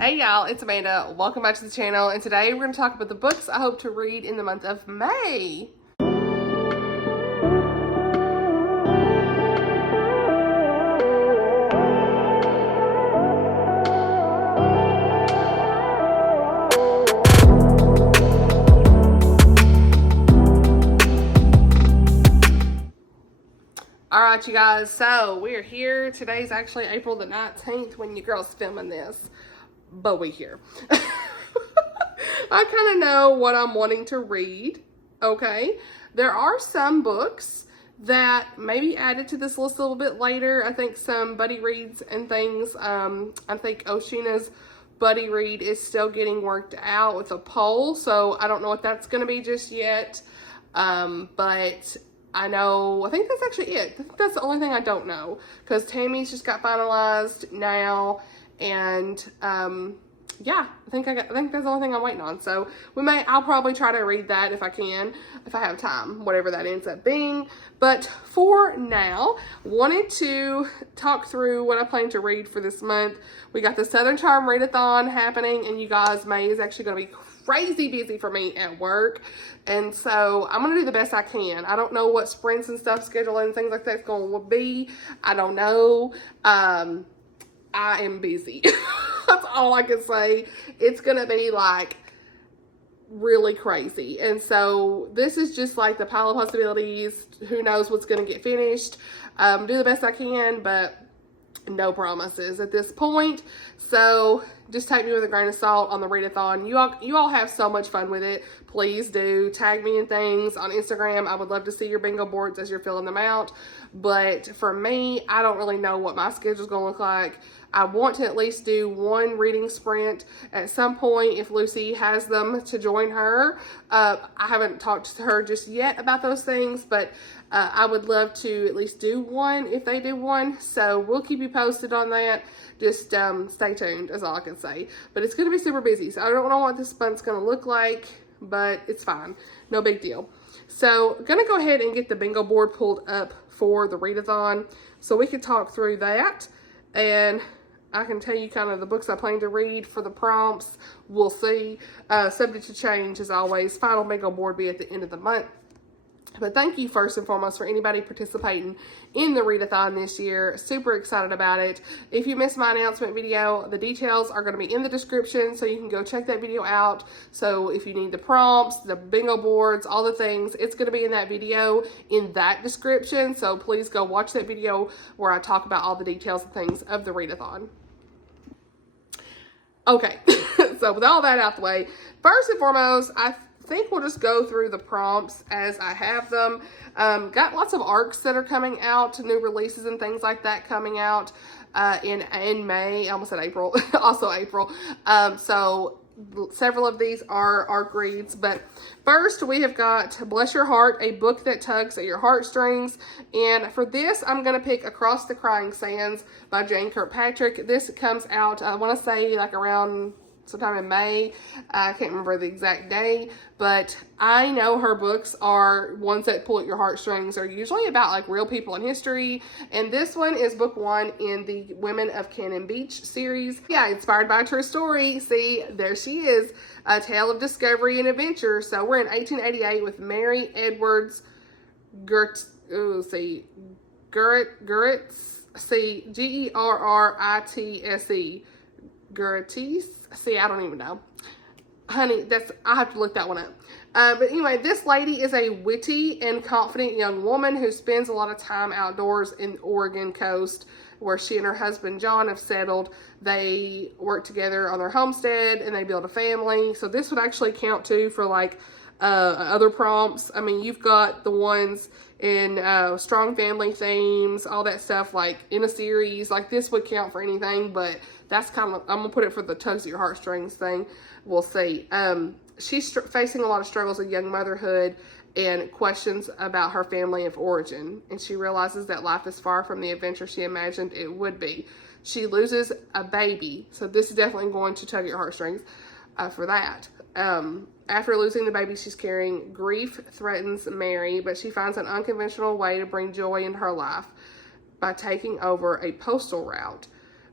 Hey y'all, it's Amanda. Welcome back to the channel, and today we're going to talk about the books I hope to read in the month of May. Alright you guys, so we're here. Today's actually April the 19th when your girl's filming this, but we here. I kind of know what I'm wanting to read, okay? There are some books that may be added to this list a little bit later. I think some buddy reads and things. I think Oshina's buddy read is still getting worked out with a poll, so I don't know what that's going to be just yet, but I think that's actually it. I think that's the only thing I don't know, because Tammy's just got finalized now, and yeah, I think that's the only thing I'm waiting on. So I'll probably try to read that if I can, if I have time, whatever that ends up being. But for now, wanted to talk through what I plan to read for this month. We got the Southern Charm Readathon happening, and you guys, May is actually going to be crazy busy for me at work, and so I'm gonna do the best I can. I don't know what sprints and stuff, scheduling and things like that's going to be. I don't know. I am busy. That's all I can say. It's gonna be like really crazy, and so this is just like the pile of possibilities. Who knows what's gonna get finished. Do the best I can, but no promises at this point. So just take me with a grain of salt on the readathon. You all have so much fun with it. Please do tag me in things on Instagram. I would love to see your bingo boards as you're filling them out. But for me, I don't really know what my schedule's gonna look like. I want to at least do one reading sprint at some point if Lucy has them to join her. I haven't talked to her just yet about those things, but I would love to at least do one if they do one. So we'll keep you posted on that. Just stay tuned is all I can say. But it's going to be super busy, so I don't know what this month's going to look like, but it's fine. No big deal. So I'm going to go ahead and get the bingo board pulled up for the readathon so we can talk through that. And I can tell you kind of the books I plan to read for the prompts. We'll see. Subject to change as always. Final bingo board be at the end of the month. But thank you first and foremost for anybody participating in the readathon this year. Super excited about it. If you missed my announcement video, the details are going to be in the description, so you can go check that video out. So if you need the prompts, the bingo boards, all the things, it's going to be in that video in that description. So please go watch that video where I talk about all the details and things of the readathon. Okay, so with all that out the way, first and foremost, I think we'll just go through the prompts as I have them. Got lots of arcs that are coming out, new releases and things like that coming out in May. I almost said April, also April. So several of these are arc reads, but first we have got Bless Your Heart, a book that tugs at your heartstrings. And for this, I'm going to pick Across the Crying Sands by Jane Kirkpatrick. This comes out, I want to say like around sometime in May. I can't remember the exact day, but I know her books are ones that pull at your heartstrings, are usually about like real people in history. And this one is book one in the Women of Cannon Beach series. Yeah, inspired by a true story. See, there she is. A tale of discovery and adventure. So we're in 1888 with Mary Edwards Gerritse. Gerritse. Gerritse. See, I don't even know. Honey, I have to look that one up. But anyway, this lady is a witty and confident young woman who spends a lot of time outdoors in the Oregon coast, where she and her husband John have settled. They work together on their homestead and they build a family. So this would actually count too for like other prompts. I mean, you've got the ones in strong family themes, all that stuff, like in a series. Like this would count for anything, but that's kind of, I'm gonna put it for the tugs at your heartstrings thing. We'll see. She's facing a lot of struggles with young motherhood and questions about her family of origin, and she realizes that life is far from the adventure she imagined it would be. She loses a baby, so this is definitely going to tug at your heartstrings for that. After losing the baby she's carrying, grief threatens Mary, but she finds an unconventional way to bring joy in her life by taking over a postal route.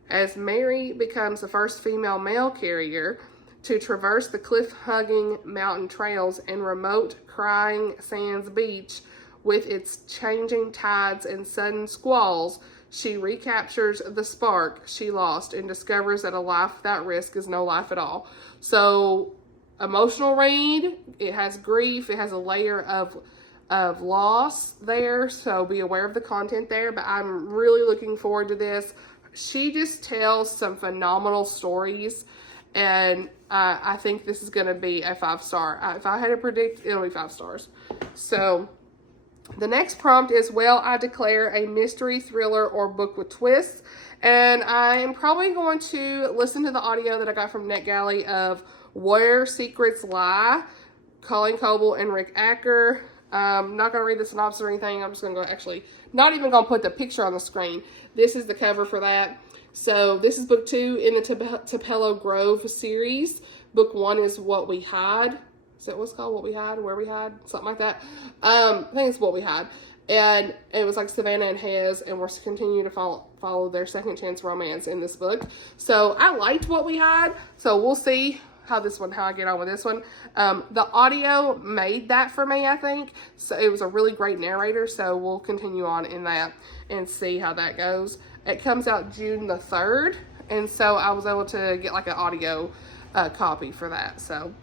as Mary becomes the first female mail carrier to traverse the cliff-hugging mountain trails and remote Crying Sands Beach with its changing tides and sudden squalls. She recaptures the spark she lost and discovers that a life without risk is no life at all. So, emotional read. It has grief. It has a layer of loss there. So be aware of the content there. But I'm really looking forward to this. She just tells some phenomenal stories. And I think this is going to be a 5-star. If I had to predict, it'll be 5 stars. So the next prompt is, well, I declare a mystery, thriller, or book with twists. And I am probably going to listen to the audio that I got from NetGalley of Where Secrets Lie, Colleen, Coble, and Rick Acker. I'm not going to read the synopsis or anything. I'm just going to go, actually, not even going to put the picture on the screen. This is the cover for that. So this is book 2 in the Tupelo Grove series. Book 1 is What We Had. Is that what's called? What We Had? Where We Had? Something like that. I think it's What We Had. And it was like Savannah and Hez, and we're continuing to follow their second chance romance in this book. So I liked What We Had. So we'll see how I get on with this one. The audio made that for me, I think. So it was a really great narrator. So we'll continue on in that and see how that goes. It comes out June the 3rd. And so I was able to get like an audio copy for that. So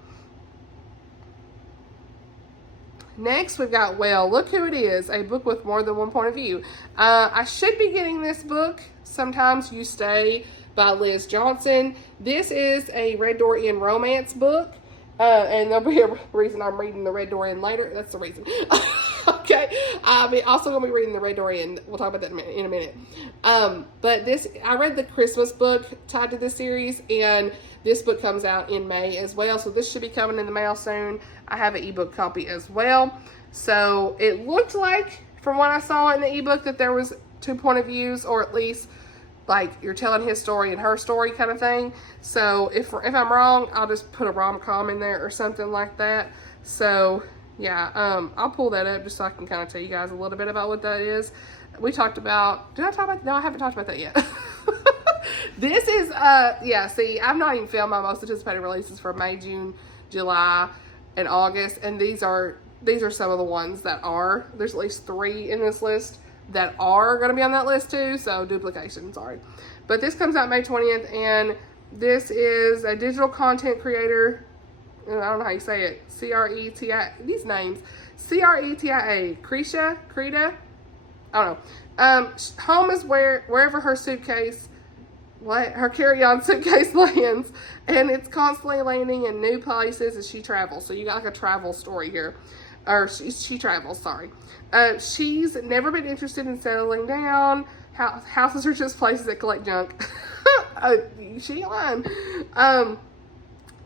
next, we've got Well, Look Who It Is, a book with more than one point of view. I should be getting this book, Sometimes You Stay, by Liz Johnson. This is a Red Door Inn romance book, and there'll be a reason I'm reading the Red Door Inn later. That's the reason. Okay, I'm also going to be reading the Red Door Inn. We'll talk about that in a minute. But this, I read the Christmas book tied to this series, and this book comes out in May as well, so this should be coming in the mail soon. I have an ebook copy as well. So it looked like, from what I saw in the ebook, that there was 2 point of views, or at least like you're telling his story and her story kind of thing. So if I'm wrong, I'll just put a rom-com in there or something like that. So yeah, I'll pull that up just so I can kind of tell you guys a little bit about what that is. We talked about, did I talk about, no, I haven't talked about that yet. This is, yeah, see, I've not even filmed my most anticipated releases for May, June, July, and August. And these are some of the ones that are, there's at least 3 in this list that are going to be on that list too. So duplication, sorry. But this comes out May 20th, and this is a digital content creator. I don't know how you say it. C-R-E-T-I, these names. C-R-E-T-I-A, Creta? I don't know. Home is wherever her suitcase, her carry-on suitcase lands, and it's constantly landing in new places as she travels. So you got like a travel story here. Or she travels, sorry. She's never been interested in settling down. Houses are just places that collect junk. She ain't lying.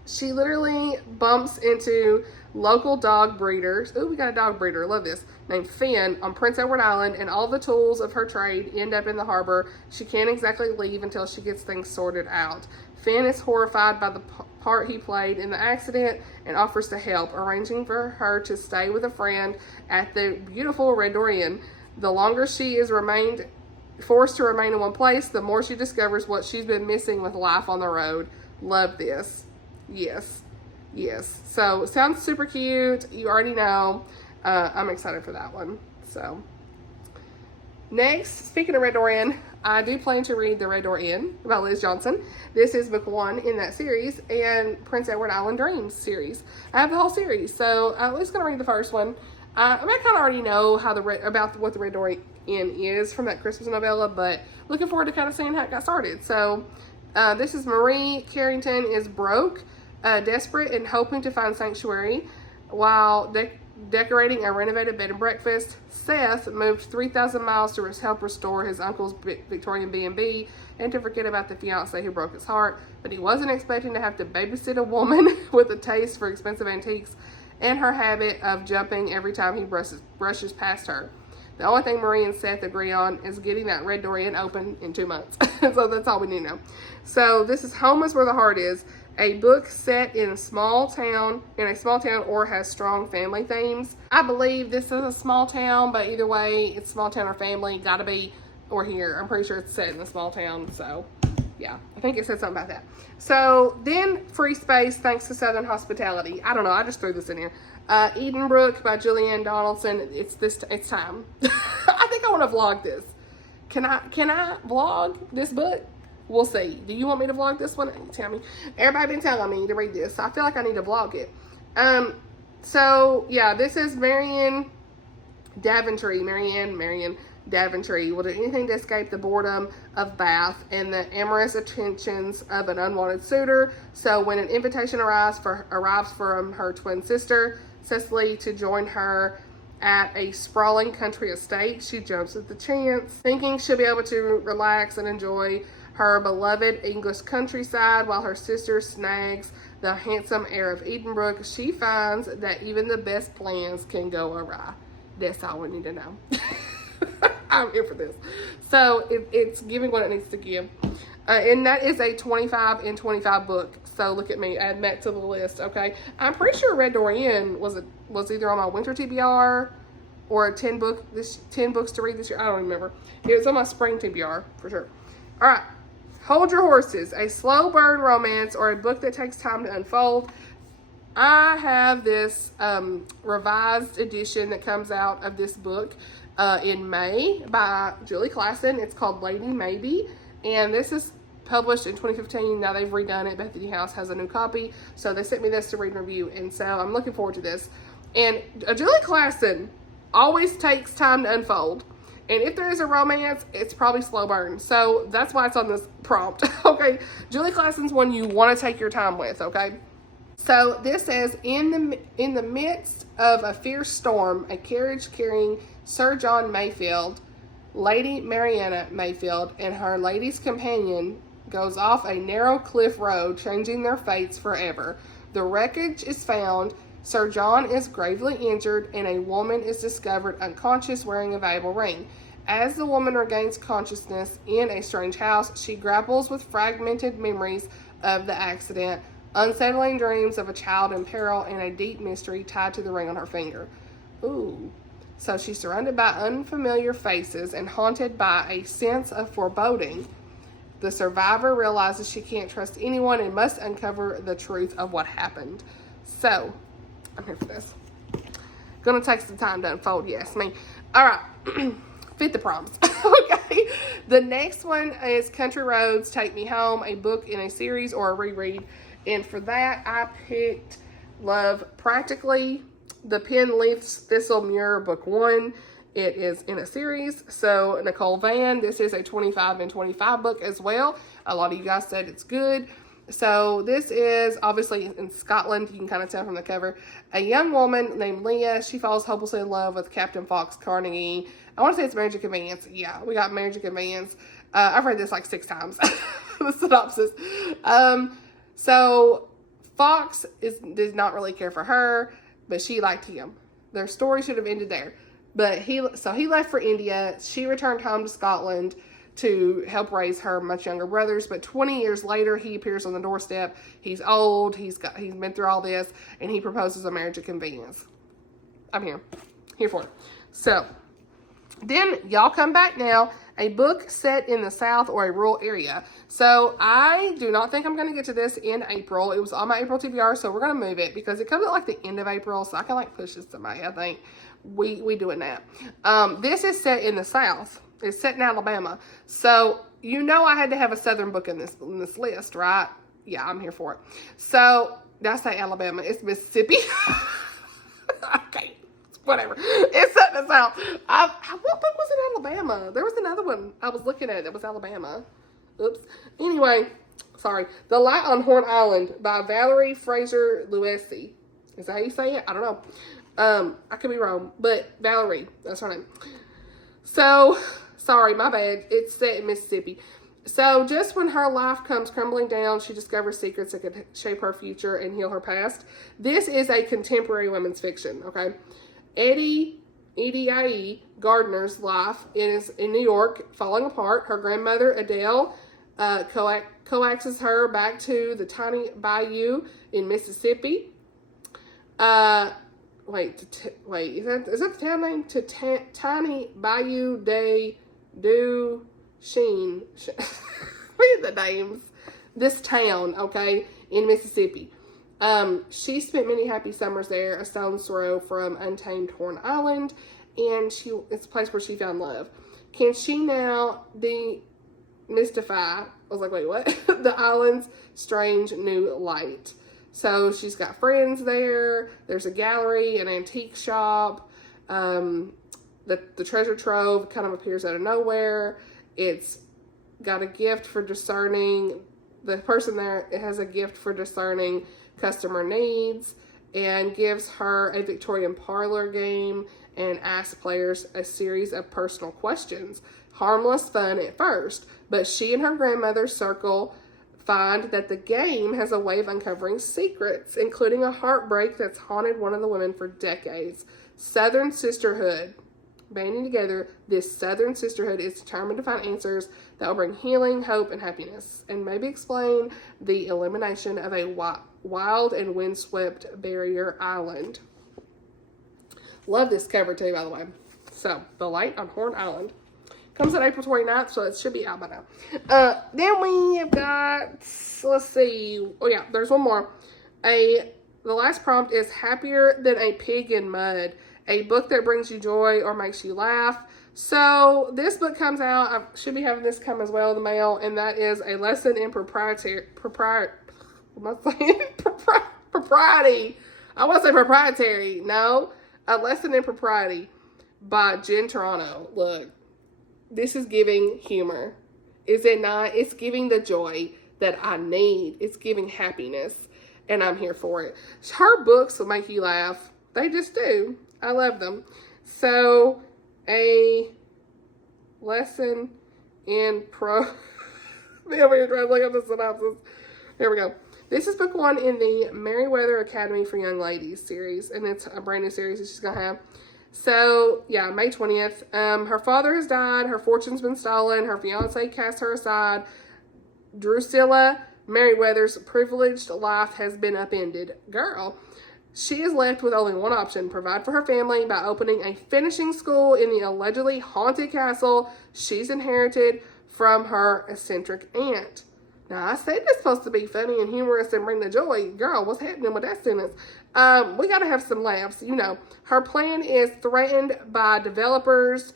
She literally bumps into local dog breeders. Oh, we got a dog breeder. I love this. Named Finn on Prince Edward Island, and all the tools of her trade end up in the harbor. She can't exactly leave until she gets things sorted out. Finn is horrified by the part he played in the accident and offers to help, arranging for her to stay with a friend at the beautiful Red Door Inn. The longer she is forced to remain in one place, the more she discovers what she's been missing with life on the road. Love this. Yes. So it sounds super cute. You already know. I'm excited for that one. So next, speaking of Red Door Inn, I do plan to read The Red Door Inn by Liz Johnson. This is book 1 in that series, and Prince Edward Island Dreams series. I have the whole series, so I'm at least going to read the first one. I kind of already know about what the Red Door Inn is from that Christmas novella, but looking forward to kind of seeing how it got started. So this is Marie Carrington is broke, desperate, and hoping to find sanctuary while decorating a renovated bed and breakfast. Seth moved 3,000 miles to help restore his uncle's Victorian B&B and to forget about the fiance who broke his heart, but he wasn't expecting to have to babysit a woman with a taste for expensive antiques and her habit of jumping every time he brushes past her. The only thing Marie and Seth agree on is getting that Red Door Inn open in 2 months. So that's all we need to know. So this is Home is Where the Heart Is, a book set in a small town or has strong family themes. I believe this is a small town, but either way, it's small town or family, gotta be, or here. I'm pretty sure it's set in a small town, so Yeah, I think it said something about that. So then Free Space, Thanks to Southern Hospitality. I don't know, I just threw this in here. Edenbrook by Julianne Donaldson. It's time. I think I want to vlog this. Can I vlog this book? We'll see. Do you want me to vlog this one? Tell me. Everybody been telling me to read this, so I feel like I need to vlog it. So yeah, this is Marianne Daventry will do anything to escape the boredom of Bath and the amorous attentions of an unwanted suitor. So when an invitation arrives from her twin sister, Cecily, to join her at a sprawling country estate, she jumps at the chance, thinking she'll be able to relax and enjoy her beloved English countryside while her sister snags the handsome heir of Edenbrook. She finds that even the best plans can go awry. That's all we need to know. I'm here for this. So it's giving what it needs to give. And that is a 25 and 25 book. So look at me, add that to the list, okay? I'm pretty sure Red Door Inn was either on my winter TBR or 10 books to read this year. I don't remember. It was on my spring TBR for sure. All right. Hold Your Horses, a slow burn romance or a book that takes time to unfold. I have this revised edition that comes out of this book in May by Julie Klassen. It's called Lady Maybe, and this is published in 2015. Now they've redone it. Bethany House has a new copy, so they sent me this to read and review, and so I'm looking forward to this. And Julie Klassen always takes time to unfold. And if there is a romance, it's probably slow burn. So that's why it's on this prompt, okay? Julie Klassen's one you want to take your time with, okay? So this says, in the midst of a fierce storm, a carriage carrying Sir John Mayfield, Lady Mariana Mayfield, and her lady's companion goes off a narrow cliff road, changing their fates forever. The wreckage is found. Sir John is gravely injured, and a woman is discovered unconscious wearing a valuable ring. As the woman regains consciousness in a strange house, she grapples with fragmented memories of the accident, unsettling dreams of a child in peril, and a deep mystery tied to the ring on her finger. Ooh. So she's surrounded by unfamiliar faces and haunted by a sense of foreboding. The survivor realizes she can't trust anyone and must uncover the truth of what happened. So, I'm here for this. Gonna take some time to unfold, yes, me. All right, fit the prompts. Okay, the next one is Country Roads, Take Me Home, a book in a series or a reread. And for that, I picked Love Practically, The Pen Leaves Thistle Muir, Book 1. It is in a series. So Nichole Van, this is a 25 and 25 book as well. A lot of you guys said it's good. So this is obviously in Scotland. You can kind of tell from the cover. A young woman named Leah, she falls hopelessly in love with Captain Fox Carnegie. I want to say it's Marriage and Convenience. Yeah, we got Marriage and Convenience. I've read this like 6 times. The synopsis. So Fox does not really care for her, but she liked him. Their story should have ended there. But he left for India. She returned home to Scotland to help raise her much younger brothers. But 20 years later, he appears on the doorstep. He's old. He's been through all this, and he proposes a marriage of convenience. I'm here for it. So then y'all come back now. A book set in the South or a rural area. So I do not think I'm going to get to this in April. It was on my April TBR, so we're going to move it because it comes at like the end of April, so I can like push this to May. I think we doing that. This is set in the South. It's set in Alabama. So you know I had to have a Southern book in this list, right? Yeah, I'm here for it. So did I say Alabama? It's Mississippi. Okay. Whatever. It's set in the South. What book was in Alabama? There was another one I was looking at that was Alabama. Oops. Anyway, sorry. The Light on Horn Island by Valerie, Fraser, Luesse. Is that how you say it? I don't know. I could be wrong, but Valerie, that's her name. So, sorry, my bad. It's set in Mississippi. So, just when her life comes crumbling down, she discovers secrets that could shape her future and heal her past. This is a contemporary women's fiction, okay? Edie Gardner's life is in New York, falling apart. Her grandmother, Adele, coaxes her back to the tiny bayou in Mississippi. Wait, is that the town name? Tiny Bayou de Du Sheen. Read the names. This town, okay, in Mississippi. She spent many happy summers there, a stone's throw from untamed Horn Island, and it's a place where she found love. Can she now demystify, I was like, wait, what? The island's strange new light. So she's got friends there. There's a gallery, an antique shop. The treasure trove kind of appears out of nowhere. It's got a gift for discerning. The person there has a gift for discerning customer needs and gives her a Victorian parlor game and asks players a series of personal questions. Harmless fun at first, but she and her grandmother's circle find that the game has a way of uncovering secrets, including a heartbreak that's haunted one of the women for decades. Southern Sisterhood. Banding together, this Southern Sisterhood is determined to find answers that will bring healing, hope, and happiness, and maybe explain the elimination of a wild and windswept barrier island. Love this cover too, by the way. So, The Light on Horn Island. Comes out April 29th, so it should be out by now. Then we have got, let's see. Oh yeah, there's one more. The last prompt is Happier Than a Pig in Mud. A book that brings you joy or makes you laugh. So this book comes out. I should be having this come as well in the mail, and that is A Lesson in Propriety. What am I saying? Propriety. I want to say proprietary. No, A Lesson in Propriety by Turano. Look, this is giving humor. Is it not? It's giving the joy that I need. It's giving happiness, and I'm here for it. Her books will make you laugh. They just do. I love them. So, A Lesson in Man, we're trying to look at the synopsis. Here we go. This is book 1 in the Meriwether Academy for Young Ladies series, and it's a brand new series that she's going to have. So, yeah, May 20th. Her father has died. Her fortune's been stolen. Her fiancé cast her aside. Drusilla Meriwether's privileged life has been upended. Girl. She is left with only one option, provide for her family by opening a finishing school in the allegedly haunted castle she's inherited from her eccentric aunt. Now, I said it's supposed to be funny and humorous and bring the joy. Girl, what's happening with that sentence? We got to have some laughs, you know. Her plan is threatened by developers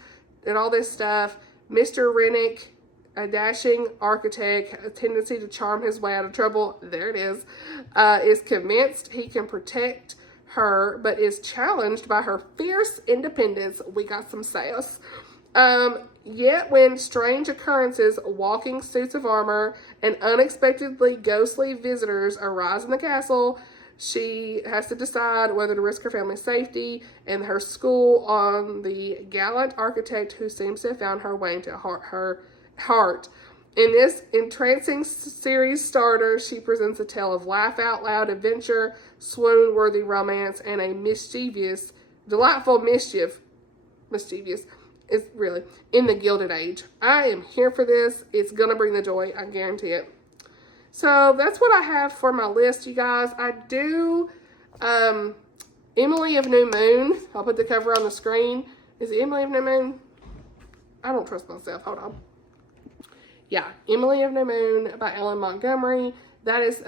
and all this stuff. Mr. Rennick, a dashing architect, a tendency to charm his way out of trouble, there it is convinced he can protect her, but is challenged by her fierce independence. We got some sass. Yet when strange occurrences, walking suits of armor, and unexpectedly ghostly visitors arise in the castle, she has to decide whether to risk her family's safety and her school on the gallant architect who seems to have found her way into her heart. In this entrancing series starter, she presents a tale of laugh-out-loud adventure, swoon-worthy romance, and a delightful mischievous, is really, in the Gilded Age. I am here for this. It's going to bring the joy. I guarantee it. So, that's what I have for my list, you guys. I do, Emily of New Moon. I'll put the cover on the screen. Is it Emily of New Moon? I don't trust myself. Hold on. Yeah, Emily of New Moon by Ellen Montgomery. That is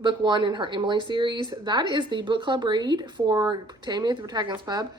book 1 in her Emily series. That is the book club read for Tammy at the Protagonist Pub.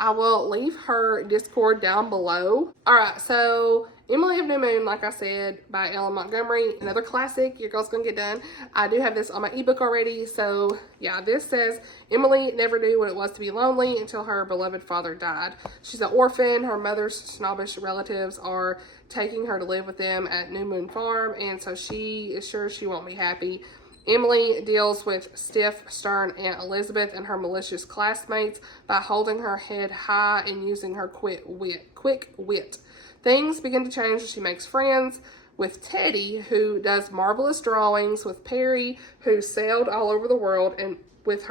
I will leave her Discord down below. Alright, so Emily of New Moon, like I said, by Ellen Montgomery. Another classic. Your girl's gonna get done. I do have this on my ebook already. So, yeah, this says, Emily never knew what it was to be lonely until her beloved father died. She's an orphan. Her mother's snobbish relatives are taking her to live with them at New Moon Farm, and so she is sure she won't be happy. Emily deals with stiff, stern Aunt Elizabeth and her malicious classmates by holding her head high and using her quick wit. Things begin to change as she makes friends with Teddy, who does marvelous drawings, with Perry, who sailed all over the world, and with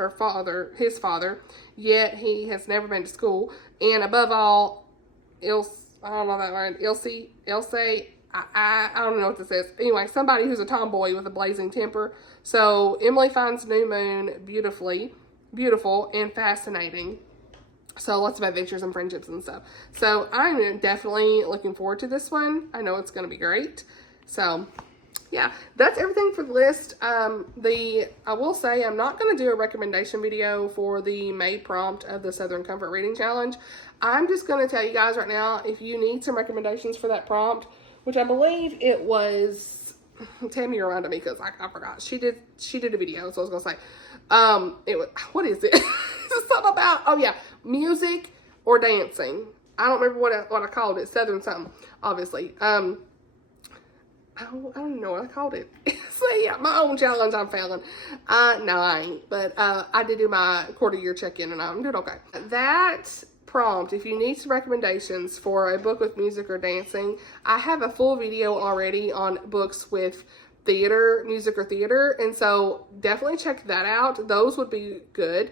his father, yet he has never been to school, and above all, I don't know that word. Ilse, I don't know what this is. Anyway, somebody who's a tomboy with a blazing temper. So, Emily finds New Moon beautiful, and fascinating. So, lots of adventures and friendships and stuff. So, I'm definitely looking forward to this one. I know it's going to be great. So, yeah, that's everything for the list. I will say I'm not going to do a recommendation video for the May prompt of the Southern Comfort Reading Challenge. I'm just going to tell you guys right now, if you need some recommendations for that prompt, which I believe it was, Tammy reminded me because I forgot. She did a video, so I was going to say, it was, what is it? It's something about, oh yeah, music or dancing. I don't remember what I called it, Southern something, obviously. I don't know what I called it. So yeah, my own challenge, I'm failing. No, I ain't. But I did do my quarter year check-in and I'm doing okay. That prompt, if you need some recommendations for a book with music or dancing, I have a full video already on books with theater, music or theater, and so definitely check that out. Those would be good.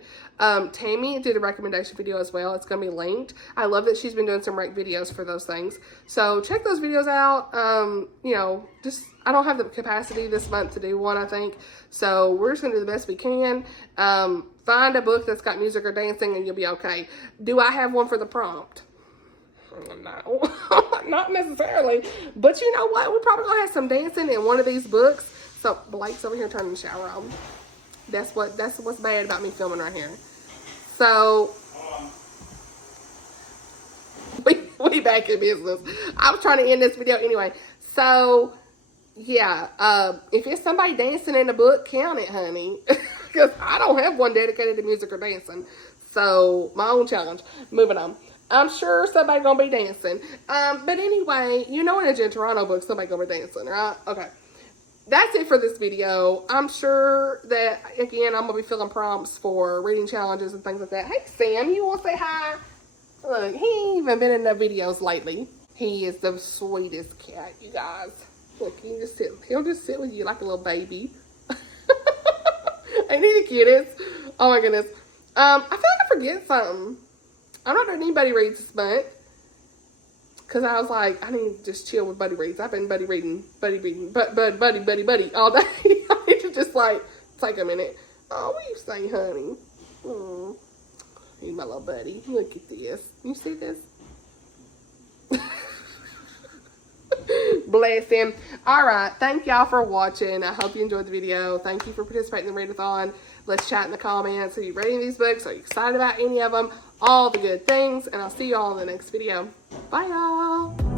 Tammy did a recommendation video as well. It's going to be linked. I love that she's been doing some rank videos for those things, so check those videos out. You know, just I don't have the capacity this month to do one, I think, so we're just going to do the best we can. Find a book that's got music or dancing and you'll be okay. Do I have one for the prompt? No, not necessarily, but you know what, we're probably gonna have some dancing in one of these books. So Blake's over here turning the shower on. That's what's bad about me filming right here. So we back in business. I was trying to end this video anyway. So yeah, if it's somebody dancing in the book, count it, honey, because I don't have one dedicated to music or dancing. So my own challenge. Moving on. I'm sure somebody gonna be dancing. But anyway, you know in a Turano book, somebody gonna be dancing, right? Okay. That's it for this video. I'm sure that, again, I'm gonna be filling prompts for reading challenges and things like that. Hey, Sam, you wanna say hi? Look, he ain't even been in the videos lately. He is the sweetest cat, you guys. Look, he'll just sit with you like a little baby. Ain't he the cutest? Oh my goodness. I feel like I forget something. I don't know if anybody reads this month, because I was like, I need to just chill with buddy reads. I've been buddy reading buddy all day. I need to just like take a minute. Oh, what you say, honey? Oh, he's my little buddy. Look at this. You see this? Bless him. All right. Thank y'all for watching. I hope you enjoyed the video. Thank you for participating in the Readathon. Let's chat in the comments. Are you reading these books? Are you excited about any of them? All the good things. And I'll see you all in the next video. Bye, y'all.